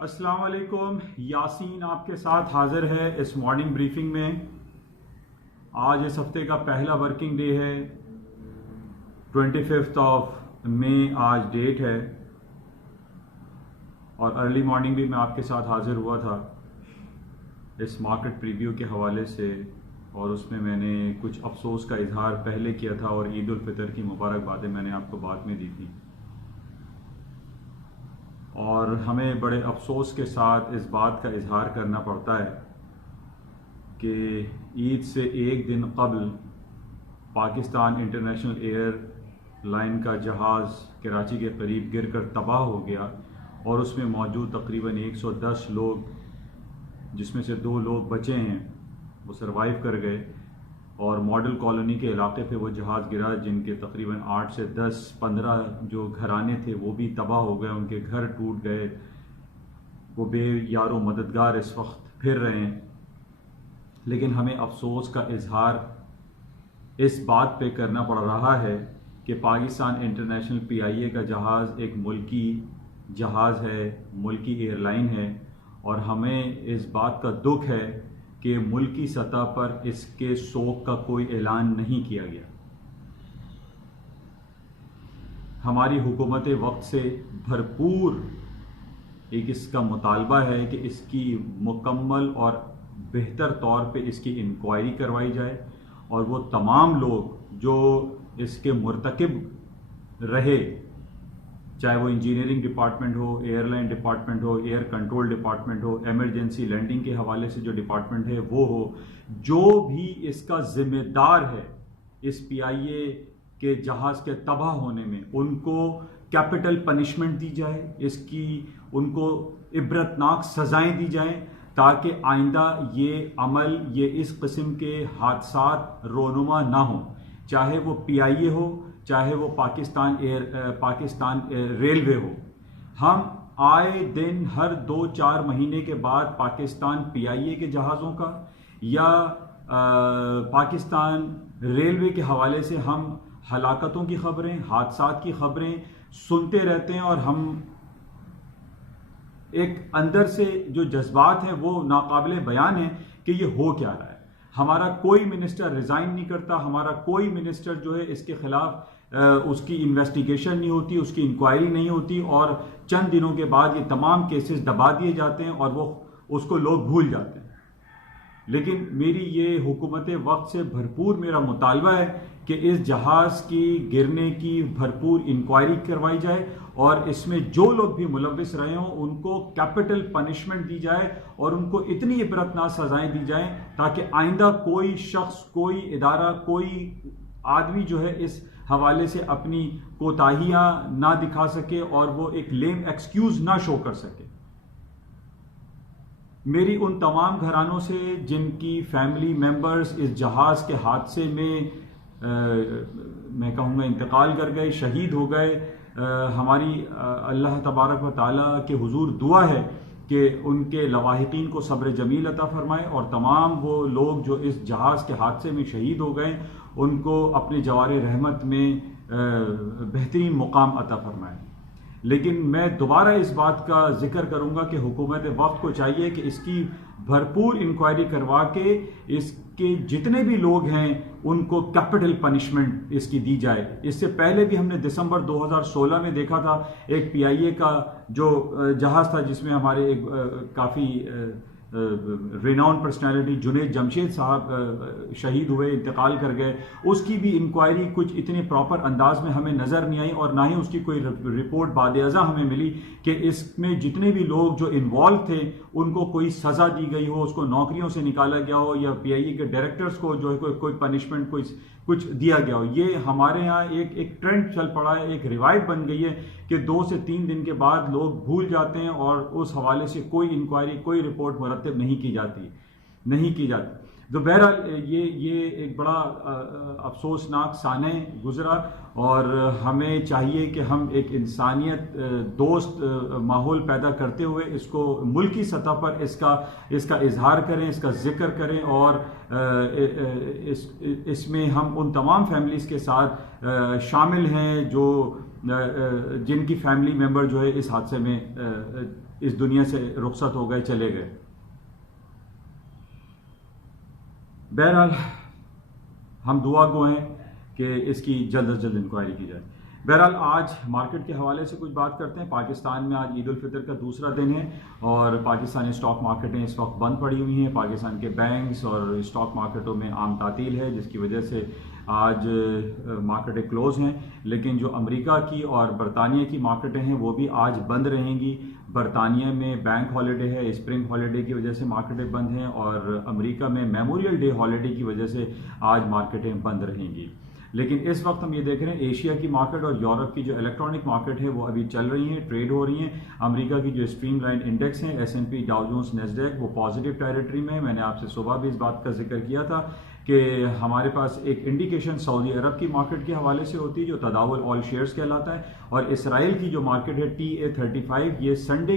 السلام علیکم، یاسین آپ کے ساتھ حاضر ہے اس مارننگ بریفنگ میں۔ آج اس ہفتے کا پہلا ورکنگ ڈے ہے، 25 مئی آج ڈیٹ ہے، اور ارلی مارننگ بھی میں آپ کے ساتھ حاضر ہوا تھا اس مارکیٹ پریویو کے حوالے سے، اور اس میں نے کچھ افسوس کا اظہار پہلے کیا تھا اور عید الفطر کی مبارکبادیں میں نے آپ کو بعد میں دی تھی، اور ہمیں بڑے افسوس کے ساتھ اس بات کا اظہار کرنا پڑتا ہے کہ عید سے ایک دن قبل پاکستان انٹرنیشنل ایئر لائن کا جہاز کراچی کے قریب گر کر تباہ ہو گیا، اور اس میں موجود تقریباً 110 لوگ، جس میں سے 2 لوگ بچے ہیں، وہ سروائیو کر گئے، اور ماڈل کالونی کے علاقے پہ وہ جہاز گرا، جن کے تقریباً 8 سے 10-15 جو گھرانے تھے وہ بھی تباہ ہو گئے، ان کے گھر ٹوٹ گئے، وہ بے یار و مددگار اس وقت پھر رہے ہیں۔ لیکن ہمیں افسوس کا اظہار اس بات پہ کرنا پڑ رہا ہے کہ پاکستان انٹرنیشنل PIA کا جہاز ایک ملکی جہاز ہے، ملکی ایئر لائن ہے، اور ہمیں اس بات کا دکھ ہے کہ ملکی سطح پر اس کے سوگ کا کوئی اعلان نہیں کیا گیا۔ ہماری حکومت وقت سے بھرپور ایک اس کا مطالبہ ہے کہ اس کی مکمل اور بہتر طور پہ اس کی انکوائری کروائی جائے، اور وہ تمام لوگ جو اس کے مرتکب رہے، چاہے وہ انجینئرنگ ڈپارٹمنٹ ہو، ایئر لائن ڈپارٹمنٹ ہو، ایئر کنٹرول ڈپارٹمنٹ ہو، ایمرجنسی لینڈنگ کے حوالے سے جو ڈپارٹمنٹ ہے وہ ہو، جو بھی اس کا ذمہ دار ہے اس PIA کے جہاز کے تباہ ہونے میں، ان کو کیپٹل پنشمنٹ دی جائے، اس کی ان کو عبرتناک سزائیں دی جائیں، تاکہ آئندہ یہ عمل، یہ اس قسم کے حادثات رونما نہ ہوں، چاہے وہ PIA ہو، چاہے وہ پاکستان ریلوے ہو۔ ہم آئے دن ہر 2-4 مہینے کے بعد پاکستان PIA کے جہازوں کا یا پاکستان ریلوے کے حوالے سے ہم ہلاکتوں کی خبریں، حادثات کی خبریں سنتے رہتے ہیں، اور ہم ایک اندر سے جو جذبات ہیں وہ ناقابل بیان ہیں کہ یہ ہو کیا رہا ہے۔ ہمارا کوئی منسٹر ریزائن نہیں کرتا، ہمارا کوئی منسٹر جو ہے اس کے خلاف اس کی انویسٹیگیشن نہیں ہوتی، اس کی انکوائری نہیں ہوتی، اور چند دنوں کے بعد یہ تمام کیسز دبا دیے جاتے ہیں اور وہ اس کو لوگ بھول جاتے ہیں۔ لیکن میری یہ حکومت وقت سے بھرپور میرا مطالبہ ہے کہ اس جہاز کی گرنے کی بھرپور انکوائری کروائی جائے، اور اس میں جو لوگ بھی ملوث رہے ہوں ان کو کیپٹل پنشمنٹ دی جائے، اور ان کو اتنی عبرتناک سزائیں دی جائیں تاکہ آئندہ کوئی شخص، کوئی ادارہ، کوئی آدمی جو ہے اس حوالے سے اپنی کوتاہیاں نہ دکھا سکے اور وہ ایک لیم ایکسکیوز نہ شو کر سکے۔ میری ان تمام گھرانوں سے جن کی فیملی ممبرز اس جہاز کے حادثے میں میں کہوں گا انتقال کر گئے، شہید ہو گئے، ہماری اللہ تبارک و تعالیٰ کے حضور دعا ہے کہ ان کے لواحقین کو صبر جمیل عطا فرمائے، اور تمام وہ لوگ جو اس جہاز کے حادثے میں شہید ہو گئے ان کو اپنے جوار رحمت میں بہترین مقام عطا فرمائے۔ لیکن میں دوبارہ اس بات کا ذکر کروں گا کہ حکومت وقت کو چاہیے کہ اس کی بھرپور انکوائری کروا کے اس کے جتنے بھی لوگ ہیں ان کو کیپٹل پنشمنٹ اس کی دی جائے۔ اس سے پہلے بھی ہم نے دسمبر 2016 میں دیکھا تھا ایک PIA کا جو جہاز تھا جس میں ہمارے ایک کافی ریناؤن پرسنالٹی جنید جمشید صاحب شہید ہوئے، انتقال کر گئے، اس کی بھی انکوائری کچھ اتنے پراپر انداز میں ہمیں نظر نہیں آئی، اور نہ ہی اس کی کوئی رپورٹ بعد ازاں ہمیں ملی کہ اس میں جتنے بھی لوگ جو انوالو تھے ان کو کوئی سزا دی گئی ہو، اس کو نوکریوں سے نکالا گیا ہو، یا PIA کے ڈائریکٹرز کو جو ہے کوئی پنشمنٹ کچھ دیا گیا ہو۔ یہ ہمارے ہاں ایک ٹرینڈ چل پڑا ہے، ایک روایت بن گئی ہے کہ 2 سے 3 دن کے بعد لوگ بھول جاتے ہیں، اور اس حوالے سے کوئی انکوائری، کوئی رپورٹ مرتب نہیں کی جاتی۔ تو بہرحال یہ ایک بڑا افسوسناک سانحہ گزرا، اور ہمیں چاہیے کہ ہم ایک انسانیت دوست ماحول پیدا کرتے ہوئے اس کو ملکی سطح پر اس کا اظہار کریں، اس کا ذکر کریں، اور اس میں ہم ان تمام فیملیز کے ساتھ شامل ہیں جو جن کی فیملی ممبر جو ہے اس حادثے میں اس دنیا سے رخصت ہو گئے، چلے گئے۔ بہرحال ہم دعا گو ہیں کہ اس کی جلد از جلد انکوائری کی جائے۔ بہرحال آج مارکیٹ کے حوالے سے کچھ بات کرتے ہیں۔ پاکستان میں آج عید الفطر کا دوسرا دن ہے اور پاکستانی اسٹاک مارکیٹیں اس وقت بند پڑی ہوئی ہیں۔ پاکستان کے بینکس اور اسٹاک مارکیٹوں میں عام تعطیل ہے، جس کی وجہ سے آج مارکیٹیں کلوز ہیں، لیکن جو امریکہ کی اور برطانیہ کی مارکیٹیں ہیں وہ بھی آج بند رہیں گی۔ برطانیہ میں بینک ہالیڈے ہے، اسپرنگ ہالیڈے کی وجہ سے مارکیٹیں بند ہیں، اور امریکہ میں میموریل ڈے ہالیڈے کی وجہ سے آج مارکیٹیں بند رہیں گی۔ لیکن اس وقت ہم یہ دیکھ رہے ہیں ایشیا کی مارکیٹ اور یورپ کی جو الیکٹرانک مارکیٹ ہے وہ ابھی چل رہی ہیں، ٹریڈ ہو رہی ہیں۔ امریکہ کی جو اسٹریم لائن انڈیکس ہیں S&P ڈاؤ جونز نیسڈیک وہ پازیٹیو ٹیریٹری میں ہے۔ میں نے آپ سے صبح بھی اس بات کا ذکر کیا تھا کہ ہمارے پاس ایک انڈیکیشن سعودی عرب کی مارکیٹ کے حوالے سے ہوتی ہے جو تداول آل شیئرز کہلاتا ہے، اور اسرائیل کی جو مارکیٹ ہے TA35 یہ سنڈے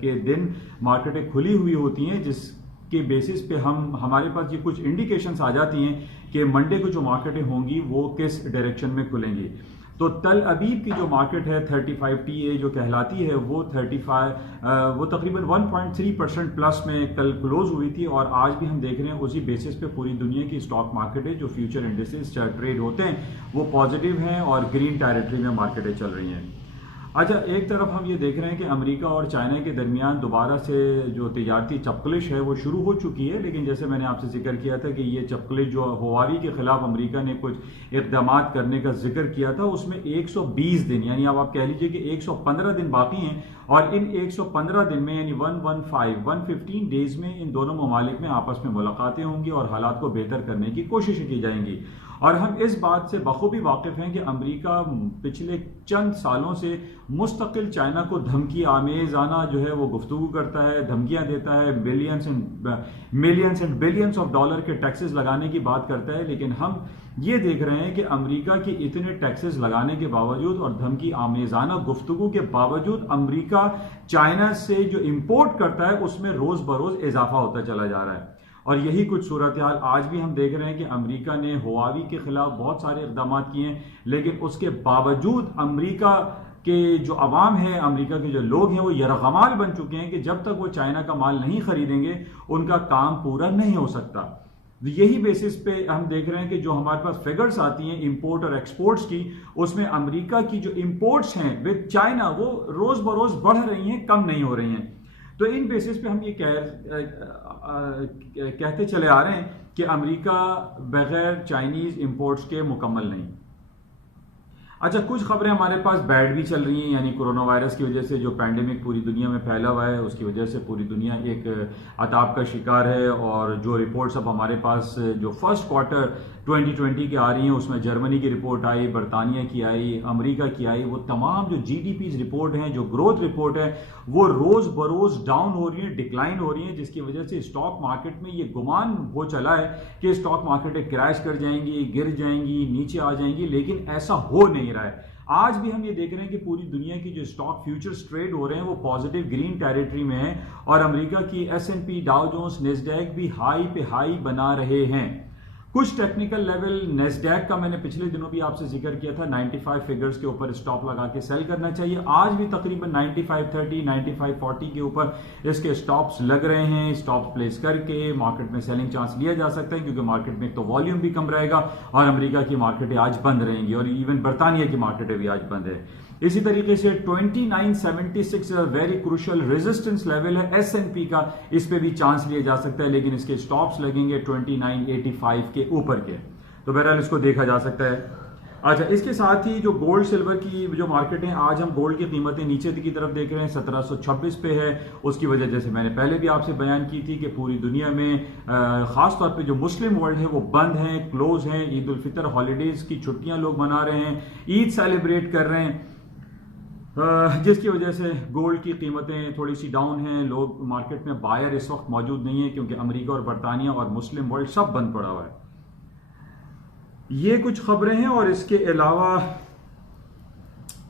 کے دن مارکیٹیں کھلی ہوئی ہوتی ہیں، جس کے بیسس پہ ہمارے پاس یہ کچھ انڈیکیشنز آ جاتی ہیں کہ منڈے کو جو مارکیٹیں ہوں گی وہ کس ڈائریکشن میں کھلیں گی۔ تو تل ابیب کی جو مارکیٹ ہے 35 TA جو کہلاتی ہے وہ تقریباً 1.3% پلس میں کل کلوز ہوئی تھی، اور آج بھی ہم دیکھ رہے ہیں اسی بیسس پہ پوری دنیا کی اسٹاک مارکیٹ ہے جو فیوچر انڈیسز ٹریڈ ہوتے ہیں وہ پازیٹیو ہیں اور گرین ٹیریٹری میں مارکیٹیں چل رہی ہیں۔ اچھا، ایک طرف ہم یہ دیکھ رہے ہیں کہ امریکہ اور چائنا کے درمیان دوبارہ سے جو تجارتی چپقلش ہے وہ شروع ہو چکی ہے، لیکن جیسے میں نے آپ سے ذکر کیا تھا کہ یہ چپقلش جو ہواوی کے خلاف امریکہ نے کچھ اقدامات کرنے کا ذکر کیا تھا اس میں 120 دن یعنی اب آپ کہہ لیجئے کہ 115 دن باقی ہیں، اور ان 115 دن میں یعنی 115 ڈیز میں ان دونوں ممالک میں آپس میں ملاقاتیں ہوں گی اور حالات کو بہتر کرنے کی کوششیں کی جائیں گی۔ اور ہم اس بات سے بخوبی واقف ہیں کہ امریکہ پچھلے چند سالوں سے مستقل چائنا کو دھمکی آمیزانہ جو ہے وہ گفتگو کرتا ہے، دھمکیاں دیتا ہے، millions and billions of dollar کے ٹیکسز لگانے کی بات کرتا ہے، لیکن ہم یہ دیکھ رہے ہیں کہ امریکہ کی اتنے ٹیکسز لگانے کے باوجود اور دھمکی آمیزانہ گفتگو کے باوجود امریکہ چائنا سے جو امپورٹ کرتا ہے اس میں روز بروز اضافہ ہوتا چلا جا رہا ہے۔ اور یہی کچھ صورتحال آج بھی ہم دیکھ رہے ہیں کہ امریکہ نے ہواوی کے خلاف بہت سارے اقدامات کیے ہیں، لیکن اس کے باوجود امریکہ کے جو عوام ہے، امریکہ کے جو لوگ ہیں وہ یرغمال بن چکے ہیں کہ جب تک وہ چائنا کا مال نہیں خریدیں گے ان کا کام پورا نہیں ہو سکتا۔ یہی بیسس پہ ہم دیکھ رہے ہیں کہ جو ہمارے پاس فگرز آتی ہیں امپورٹ اور ایکسپورٹس کی، اس میں امریکہ کی جو امپورٹس ہیں ود چائنا وہ روز بروز بڑھ رہی ہیں، کم نہیں ہو رہی ہیں۔ تو ان بیسس پہ ہم یہ کہتے چلے آ رہے ہیں کہ امریکہ بغیر چائنیز امپورٹس کے مکمل نہیں۔ اچھا، کچھ خبریں ہمارے پاس بیڈ بھی چل رہی ہیں، یعنی کورونا وائرس کی وجہ سے جو پینڈیمک پوری دنیا میں پھیلا ہوا ہے اس کی وجہ سے پوری دنیا ایک عذاب کا شکار ہے، اور جو رپورٹس اب ہمارے پاس جو فرسٹ کوارٹر 2020 کی آ رہی ہیں اس میں جرمنی کی رپورٹ آئی، برطانیہ کی آئی، امریکہ کی آئی، وہ تمام جو GDP's رپورٹ ہیں، جو گروتھ رپورٹ ہے وہ روز بروز ڈاؤن ہو رہی ہیں، ڈکلائن ہو رہی ہیں، جس کی وجہ سے اسٹاک مارکیٹ میں یہ گمان ہو چلا ہے کہ اسٹاک مارکیٹیں کریش کر جائیں گی، گر جائیں گی، نیچے آ جائیں گی، لیکن ایسا ہو نہیں رہا ہے۔ آج بھی ہم یہ دیکھ رہے ہیں کہ پوری دنیا کی جو اسٹاک فیوچرز ٹریڈ ہو رہے ہیں وہ پازیٹیو گرین ٹیریٹری میں ہیں، اور امریکہ کی S&P ڈاؤ جونز نیسڈیک بھی ہائی پہ ہائی بنا رہے ہیں۔ کچھ ٹیکنیکل لیول نیسڈیک کا میں نے پچھلے دنوں بھی آپ سے ذکر کیا تھا، 95 فگرز کے اوپر اسٹاپ لگا کے سیل کرنا چاہیے۔ آج بھی تقریباً 95.30 95.40 کے اوپر اس کے اسٹاپس لگ رہے ہیں۔ اسٹاپس پلیس کر کے مارکیٹ میں سیلنگ چانس لیا جا سکتا ہے، کیونکہ مارکیٹ میں تو والیوم بھی کم رہے گا اور امریکہ کی مارکیٹیں آج بند رہیں گی، اور ایون برطانیہ کی مارکیٹیں بھی آج بند ہے۔ اسی طریقے سے 2976 ویری کروشل ریزسٹنس لیول ہے S&P کا، اس پہ بھی چانس لیا جا سکتا ہے، لیکن اس کے اسٹاپس لگیں گے 2985 کے اوپر کے، تو بہرحال اس کو دیکھا جا سکتا ہے۔ اچھا، اس کے ساتھ ہی جو گولڈ سلور کی جو مارکیٹیں، آج ہم گولڈ کی قیمتیں نیچے کی طرف دیکھ رہے ہیں، 1726 پہ ہے۔ اس کی وجہ جیسے میں نے پہلے بھی آپ سے بیان کی تھی کہ پوری دنیا میں خاص طور پہ جو مسلم ورلڈ ہے وہ بند ہیں، کلوز ہیں، عید الفطر ہالیڈیز کی چھٹیاں لوگ منا رہے ہیں، عید سیلیبریٹ کر رہے ہیں، جس کی وجہ سے گولڈ کی قیمتیں تھوڑی سی ڈاؤن ہیں۔ لوگ مارکیٹ میں بائر اس وقت موجود نہیں ہیں کیونکہ امریکہ اور برطانیہ اور مسلم ورلڈ سب بند پڑا ہوا ہے۔ یہ کچھ خبریں ہیں، اور اس کے علاوہ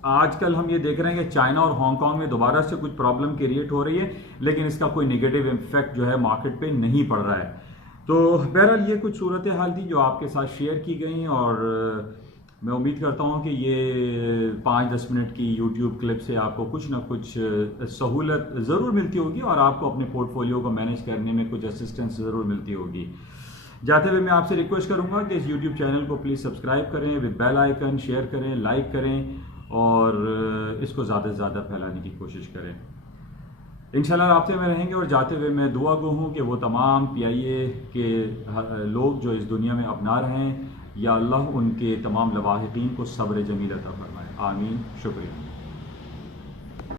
آج کل ہم یہ دیکھ رہے ہیں کہ چائنا اور ہانگ کانگ میں دوبارہ سے کچھ پرابلم کریٹ ہو رہی ہے، لیکن اس کا کوئی نیگیٹو امپیکٹ جو ہے مارکیٹ پہ نہیں پڑ رہا ہے۔ تو بہرحال یہ کچھ صورتحال تھی جو آپ کے ساتھ شیئر کی گئی، اور میں امید کرتا ہوں کہ یہ 5-10 منٹ کی یوٹیوب کلپ سے آپ کو کچھ نہ کچھ سہولت ضرور ملتی ہوگی اور آپ کو اپنے پورٹ فولیو کو مینیج کرنے میں کچھ اسسٹنس ضرور ملتی ہوگی. جاتے ہوئے میں آپ سے ریکویسٹ کروں گا کہ اس یوٹیوب چینل کو پلیز سبسکرائب کریں ود بیل آئیکن، شیئر کریں، لائک کریں اور اس کو زیادہ سے زیادہ پھیلانے کی کوشش کریں. انشاءاللہ رابطے میں رہیں گے. اور جاتے ہوئے میں دعا گو ہوں کہ وہ تمام PIA کے لوگ جو اس دنیا میں اپنا رہے ہیں، یا اللہ ان کے تمام لواحقین کو صبر جمیل عطا فرمائے. آمین. شکریہ.